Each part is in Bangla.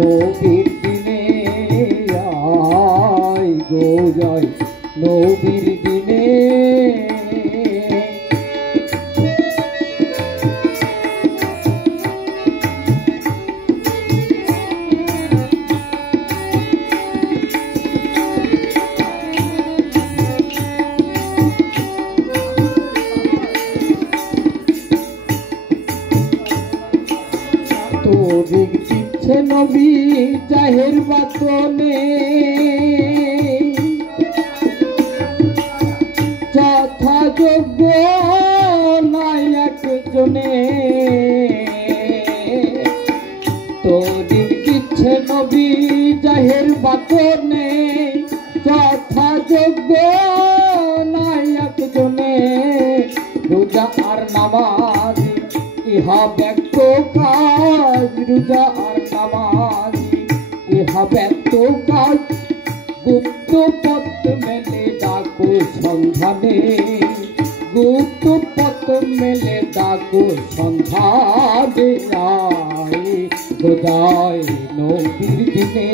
নবীর দিনে আয় গো যাই নবীর দিনে তৌফিক দিচ্ছে নবী জাহের বাতনে যথাযোগ্য নাই একজনে তৌফিক দিচ্ছে নবী জাহের বাতনে যথাযোগ্য নাই একজনে রোজা আর নামাজ ইহা ব্যক্ত কাজ রোজা আর নামাজ ইহা ব্যক্ত কাজ গুপ্ত পথ মেলে ডাকো সন্ধানে গুপ্ত পথ মেলে ডাকো সন্ধানে আয় গোজায় নবীর দিনে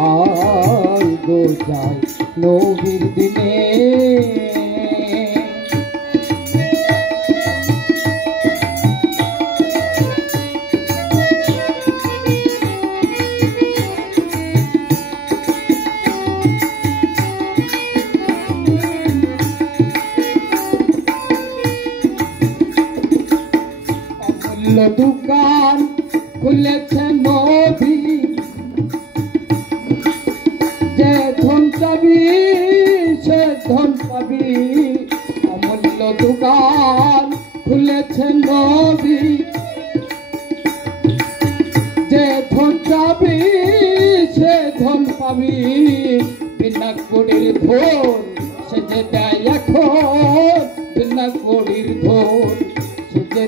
আয় গোজায় নবীর দিনে দোকান খুলেছে নবী যে ধন চাবি সে ধন পাবি অমূল্য দোকান খুলেছে নবী যে ধন চাবি সে ধন পাবি বিনা কোড়ির ধন সে যে দেয় এখন বিনা কোড়ির ধন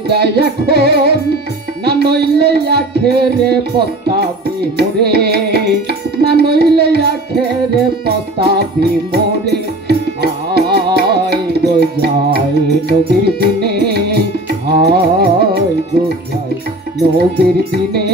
দেয় এখন না নইলে আখেরে পস্তাবি মোরে না নইলে আখেরে পস্তাবি মোরে আয় গো যাই নবীর দিনে আয় গো যাই নবীর দিনে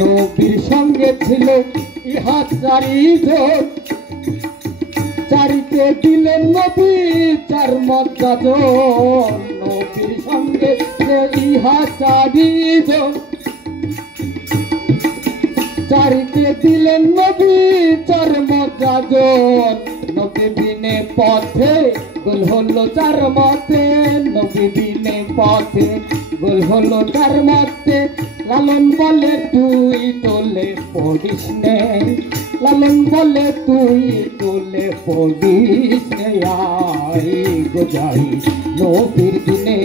নবীর সঙ্গে ছিল ইহা চারিজন চারিতে দিলেন নবী চার মর্যাদন নবীর সঙ্গে ইহা চারিজন চারিতে দিলেন নবী চার মর্যাদন নবী বিনে পথে গোল হলো চার মতে নবী বিনে পথে গোল হলো চার মতে লালন বলে তুই তোলে পড়িস নে লালন বলে তুই তোলে পড়িস নে আয় গো যাই নবীর দিনে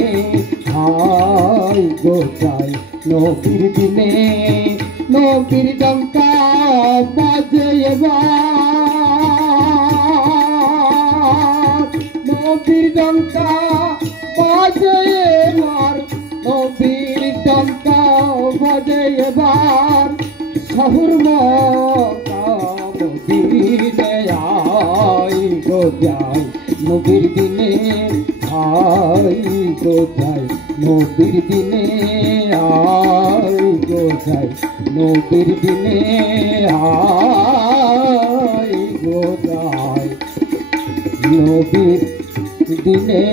আয় গো যাই নবীর দিনে নবীর ডঙ্কা বাজে এবার নবীর ডঙ্কা বাজে এবার নবীর ডঙ্কা বাজে এবার শহুর মদিনে আয় গো যাই নবীর দিনে আয় গো যাই নবীর দিনে আয় গো যাই নবীর দিনে আয় গো যাই নবীর দিনে